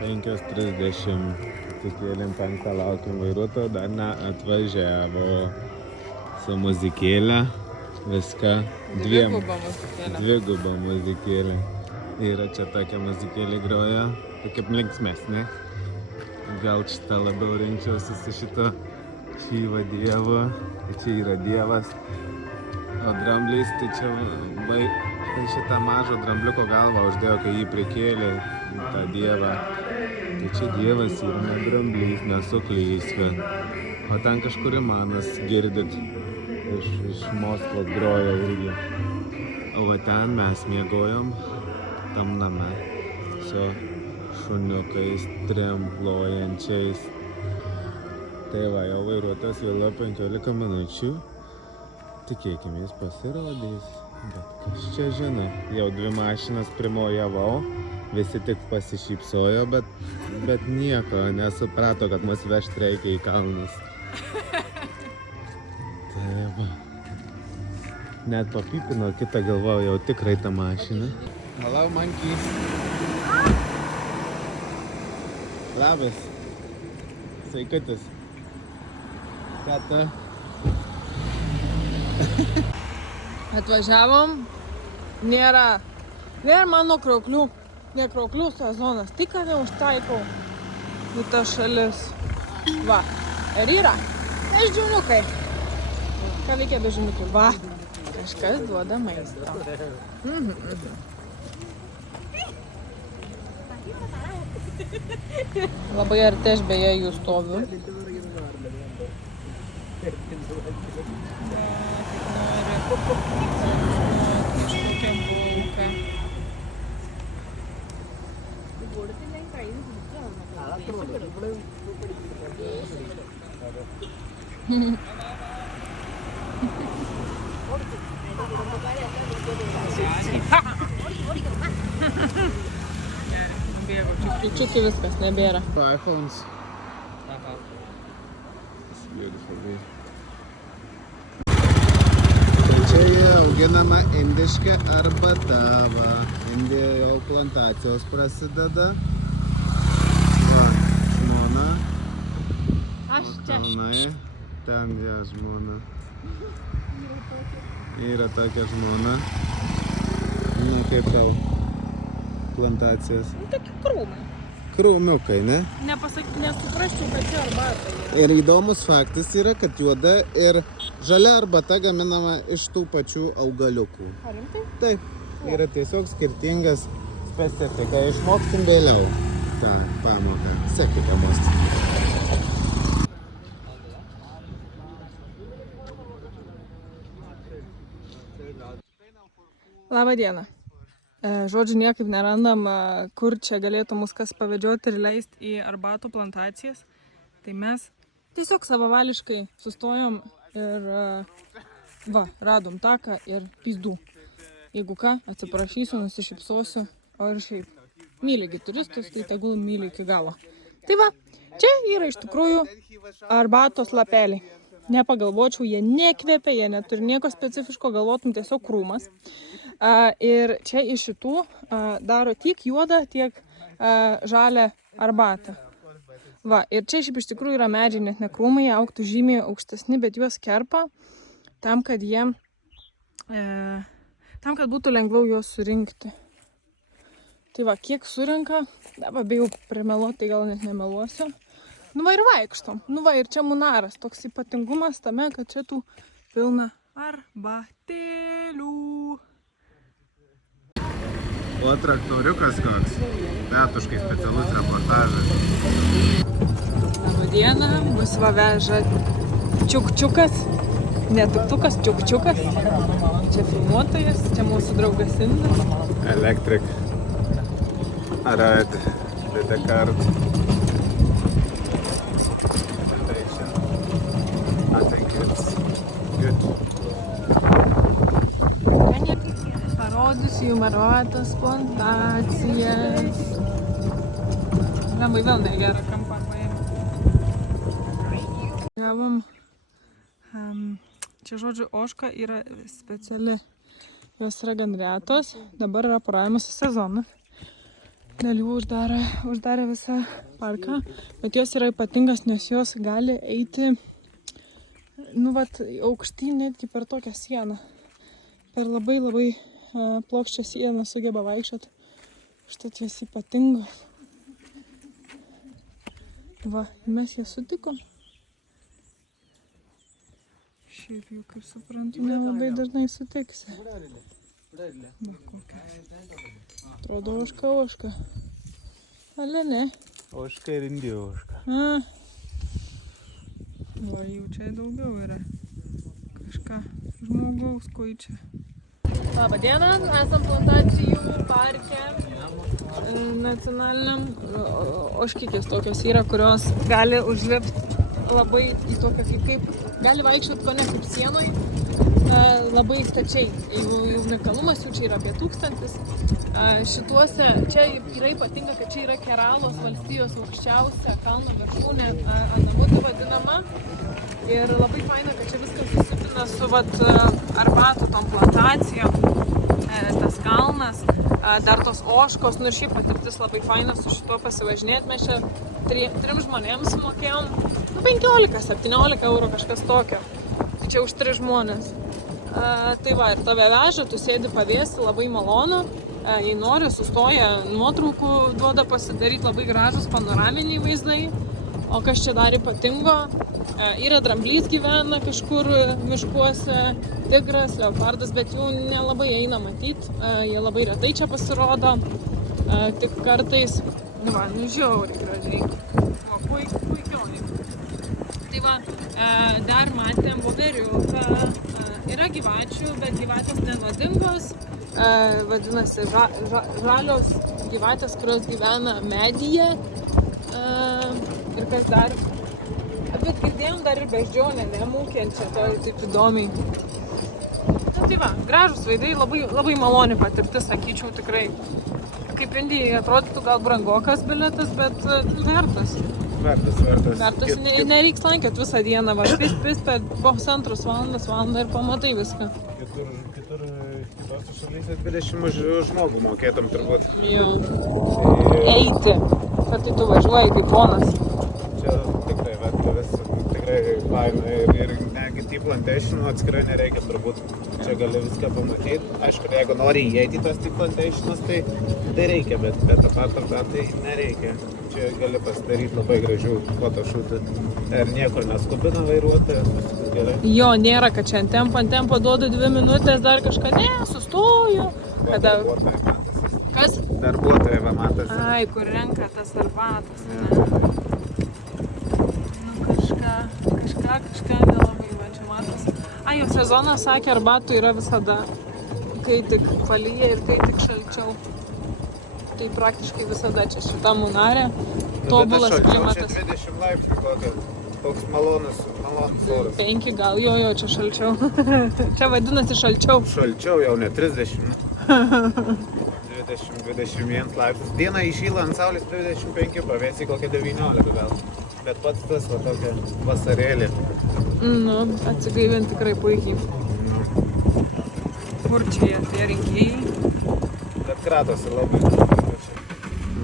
5:30. Atsikėlėm 5, laukiam vairuotojo, dar neatvažiavo. Su muzikėlė, viską. Dviguba muzikėlė. Yra čia tokia muzikėlė groja, tokia linksmesnė. Gal šitą labiau rinkčiausi su šito Šyva Dievo. Tai čia yra Dievas. O dramblys, tai čia tai šitą mažą drambliuko galvą uždėjo, kai jį prikėlė tą Dievą. Tai čia Dievas yra, ne dramblys, nesuklyska. O ten kažkur Imanas girdit. Iš Moskvos groja irgi. O va ten mes miegojom tam name su šuniukais, tremplojančiais. Tai va, jau vairuotojas vėliau 15 minučių. Tikėkime, jis pasirodys. Bet kas čia žino? Jau 2 mašinas primojavau. Visi tik pasišypsojo, bet nieko nesuprato, kad mus vežt reikia į kalnus. Tai va. Net papipino, kitą galvojau, jau tikrai ta mašina. Hello, monkey. Labas. Sveikutis. Ką tu? Atvažiavom, nėra mano krauklių, ne krauklių sezonas, tik ką neužtaikau į tas šalis. Va, ir yra beždžioniukai. Ką veikia beždžioniukai? Va, kažkas duoda maisto. Labai arti aš beje jų stoviu. Kažkokia bulka. Čiučiuki viskas, nebėra. iPhones. Beautiful. Čia auginama indiška arbata. Indijoje jau plantacijos prasideda. Va, žmona. Aš čia. Kalnai. Ten jie žmona. Yra tokia žmona. Na, kaip tau plantacijos? Tokie krūmai. Krūmiukai, ne? Nesuprasčiau, kad čia arbata. Ir įdomus faktas yra, kad juoda ir žalia arbata gaminama iš tų pačių augaliukų. Ar rimtai? Taip, yra tiesiog skirtingas specifika. Išmoksim vėliau tą pamoką. Sekite mus. Labą dieną. Žodžiu, niekaip nerandam, kur čia galėtų mus kas pavedžioti ir leisti į arbatų plantacijas. Tai mes tiesiog savavališkai sustojom ir va, radom taką ir pizdų. Jeigu ką, atsiprašysiu, nusišypsosiu, o ir šiaip myligi turistus, tai tegul myli iki galo. Tai va, čia yra iš tikrųjų arbatos lapeliai. Nepagalvočiau, jie nekvepia, jie neturi nieko specifiško, galvotum tiesiog krūmas. Ir čia iš šitų daro tiek juodą, tiek žalę arbatą. Va, ir čia šiaip iš tikrųjų yra medžiai, net ne krūmai, jie augtų žymiai aukštesni, bet juos kerpa tam, kad būtų lengviau juos surinkti. Tai va, kiek surinka, dabar bijau primeluoti, tai gal net nemeluosiu. Nu va ir vaikštom. Nu va ir čia munaras. Toks ypatingumas tame, kad čia tų pilna arbatėlių. O traktoriukas koks. Metuškai specialus reportažas. Labą dieną. Mus va veža čiukčiukas. Ne tuktukas, čiukčiukas. Čia filmuotojas. Čia mūsų draugas Indas. Electric. Arad. Dedekart. Parodysiu jums arbatos plantacijas. Labai vėl negerą kampą paėmė. Gavom. Čia žodžiu, ožka yra speciali. Jos yra gan retos. Dabar yra poravimosi sezonas. Dėl jų uždarė visą parką, bet jos yra ypatingas, nes jos gali eiti, aukštyn netgi per tokią sieną. Per labai plokščią sieną sugeba vaikščioti. Štat jos ypatingos. Va, mes jas sutikom. Šiaip jau, kaip suprantu, nelabai dažnai sutiksi. Va, kokias. Atrodo ožka. Ale ne. Ožka ir indijų ožka. Va, jau čia daugiau yra. Kažką žmogaus kuičia. Labą dieną, esam plantacijų parke nacionaliniam. Ožkytės tokios yra, kurios gali užlipti labai į tokią kaip gali vaikščioti kone kaip sienoj, labai stačiai. Jų unikalumas jų čia yra apie 1000. Šituose, čia yra ypatinga, kad čia yra Keralos valstijos aukščiausia kalno viršūnė, Anamuti vadinama. Ir labai faina, kad čia viskas susipina su arbatų tom plantacijom, tas kalnas, dar tos ožkos, ir šiaip patirtis labai faina su šituo pasivažinėti. Mes čia 3 žmonėms sumokėjom 15-17 eurų kažkas tokio. Tai čia už 3 žmonės. Tai va, ir tave veža, tu sėdi pavėsi, labai malonu. Jei nori, sustoja nuotraukų, duoda pasidaryti, labai gražus panoraminiai vaizdai. O kas čia dar ypatingo? Yra dramblys gyvena kažkur miškuose, tigras, leopardas, bet jų nelabai eina matyti. Jie labai retai čia pasirodo, tik kartais. Žiauriai gražiai. Puikiai. Tai va, dar matėm voveriuką. Yra gyvačių, bet gyvatės nenuodingos. Vadinasi, žalios gyvatės, kurios gyvena medyje. Ir kas dar? Bet girdėjom dar ir beždžionę, nemūkiančią, to taip įdomiai. Tai va, gražus vaidai, labai maloni patirtis, sakyčiau, tikrai. Kaip Indijai atrodytų gal brangokas bilietas, bet vertas. Vertas, nereiks lankiot visą dieną, pis per 1,5 valandą ir pamatai viską. Kitur kitose šalyse 20 už žmogų mokėtum turbūt. Jo. Eiti. Kad tai tu važiuoji kaip ponas. Čia tikrai vertas, tikrai faina ir netgi tea plantation atskirai nereikia turbūt. Čia gali viską pamatyti. Aišku, jeigu nori įeiti į tas tea plantationus, tai reikia, bet apart tai nereikia. Čia gali pasidaryti labai gražių fotošūtų. Ir niekur neskubina vairuotojas, viskas gerai. Jo, nėra, kad čia ant tempo duodu 2 minutės, dar kažką, sustoju. Kada... Kas? Darbuotojai va matosi. Ai, kur renka tas arbatas. Kažką nelabai va čia matosi. Ai, jau sezonas, sakė, arbatų yra visada, kai tik palyja ir kai tik šalčiau. Tai praktiškai visada čia šita munarė. Tobulas klimatas. Čia 20 laipsnių kokio. Toks malonus oras. 5 gal, jo, čia šalčiau. Čia vadinasi šalčiau. Šalčiau jau ne 30. 20-21 laipsnius. Dieną įšyla ant saulės 25, pavėsi kokia 19 gal. Bet pats tas va tokia vasarėlė. Atsigaivinti tikrai puikiai. Kur čia tie rinkėjai? Bet kratosi labai.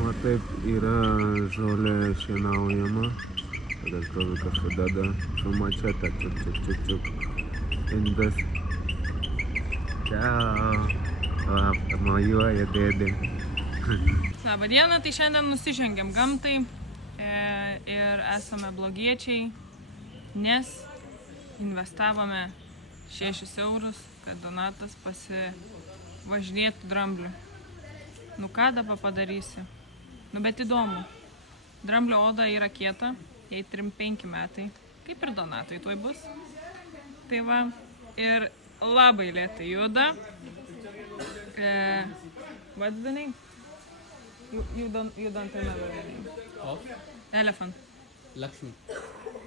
Va taip yra žolė šienaujama. Tada stovi kažkada su mačete. Čiuk. Indas. Čiau. Mojuoja dėdė. Labą dieną, tai šiandien nusižengėm gamtai ir esame blogiečiai, nes investavome 6 eurus, kad Donatas pasivažinėtų drambliu. Ką dabar padarysi? Bet įdomu. Dramblio oda yra kieta, jai 3-5 metai, kaip ir Donatui tuoj bus. Tai va, ir labai lėtai juda. What's the name? You don't remember the name. Of? Elephant.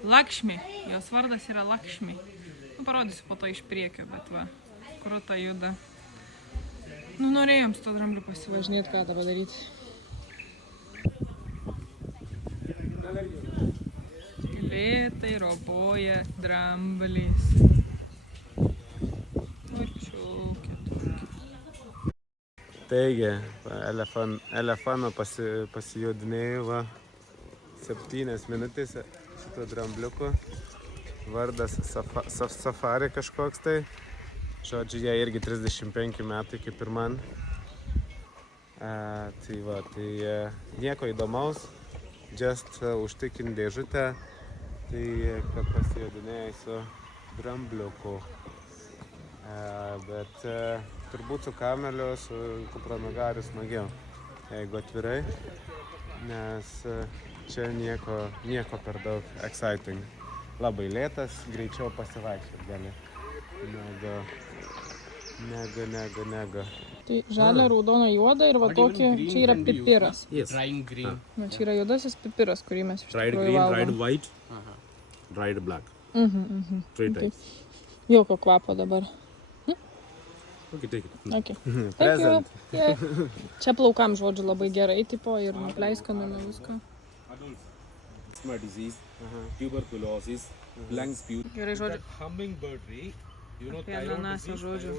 Lakshmi. Jos vardas yra Lakshmi. Parodysiu po to iš priekio, bet va, kruta juda. Norėjom su to drambliu pasivažinėti, ką tą padaryti. Lėtai ropoja dramblis. Taigi, elefano pasijodinėjau va 7 minutės šito drambliuko. Vardas Safari kažkoks tai. Žodžiu, jie irgi 35 metai kaip ir man. Tai va, tai nieko įdomaus. Just užtikint dėžutę. Tai kad pasijodinėjai su drambliuku. Bet turbūt su kameliu, su kupranugariu smagiau, jeigu atvirai, nes čia nieko per daug exciting. Labai lėtas, greičiau pasivaikščiot gali, negu. Tai žalia, raudona, juoda ir va tokį, čia yra pipiras. Drying green. Na, čia yra juodasis pipiras, kurį mes iš Dried tikrųjų green, valgom. dried white, dried black. 3 types. Jokio kvapo dabar. Okay, take it. Okay. Present. Yeah. Čia plaukam žodžiu labai gerai, tipo, ir nuleiskanu nuo visko. Asthma disease, tuberculosis, lung spute. Gerai žodžiu. Hummingbird tree, Apie ananasą žodžiu.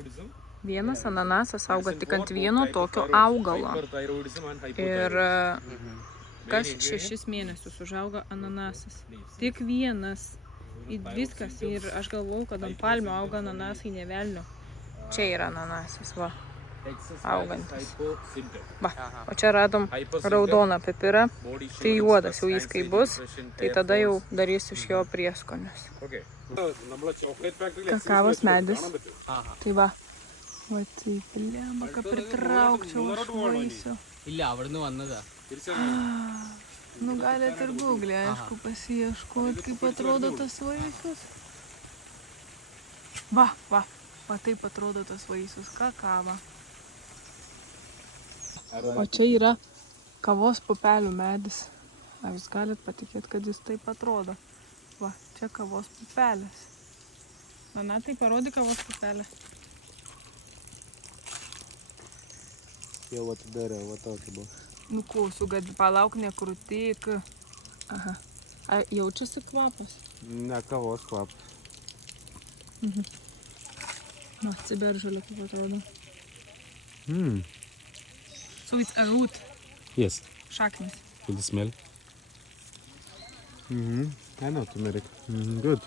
Vienas ananasas auga tik ant vieno tokio augalo. Ir kas 6 mėnesius užauga ananasas. Tik vienas. Viskas. Ir aš galvojau, kad ant palmių auga ananasai ne velnio. Čia yra ananasas, va. Augantis. Va. O čia radom raudoną pipirą. Tai juodas jau jis kai bus. Tai tada jau darysiu iš jo prieskonius. Kakavos medis. Tai va. Va taip, lemba, kad pritraukčiau aš vaisių. ഇല്ല അവിടുന്ന് വന്നതാ Nu, galėt ir Google, aišku, pasiieškot, kaip atrodo tas vaisius. Va, taip atrodo tas vaisius, kakava. O čia yra kavos pupelių medis. Ar jūs galit patikėti, kad jis taip atrodo? Va, čia kavos pupelės. Na, tai parodi kavos pupelę. Jau atidarė, va tokį buvo. Nu, ko, palauk, nekrūtyk. Aha. A jaučiasi kvapas? Ne kavos kvapas. Na, ciberžolė kaip atrodo. So it's a root. Yes, Šaknis. will the smell? I know turmeric. Good.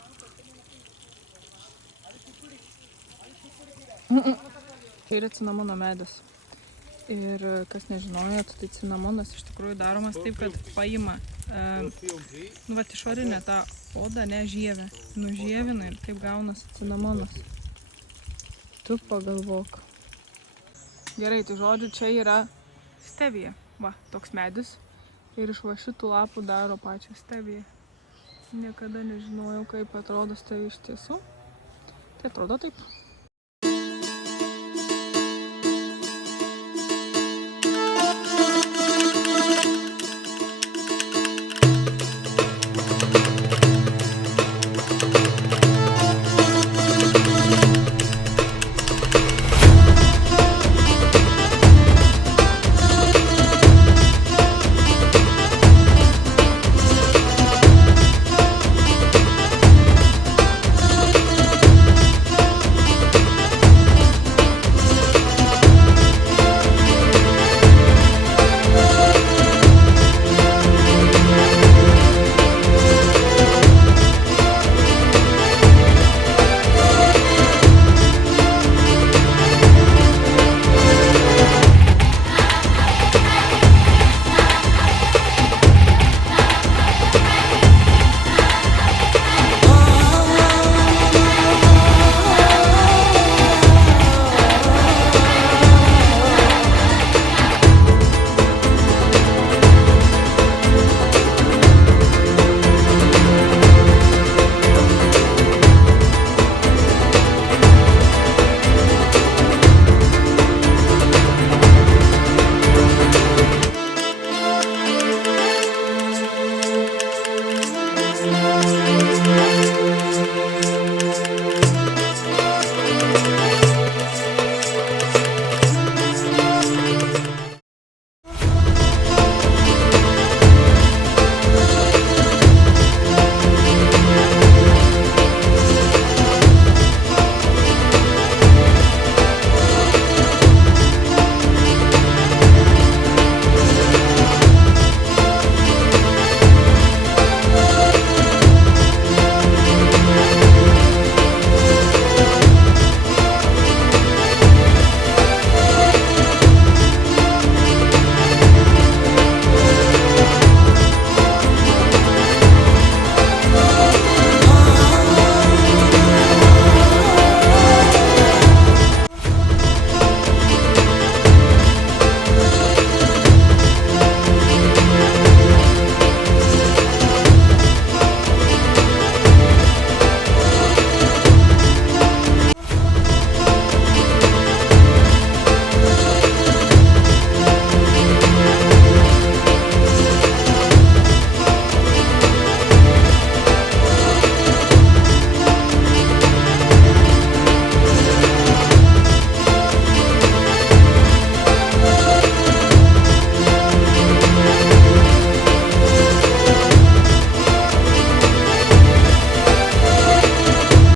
Čia yra cinamono medis. Ir kas nežinojot, tai cinamonas iš tikrųjų daromas taip, kad paima nu, vat išorinę tą odą, ne žievę. Nužievina ir taip gaunasi cinamonas. Tu pagalvok. Gerai, tai žodžiu, čia yra stevija. Va, toks medis. Ir iš va šitų lapų daro pačią steviją. Niekada nežinojau, kaip atrodo stevija iš tiesų. Tai atrodo taip.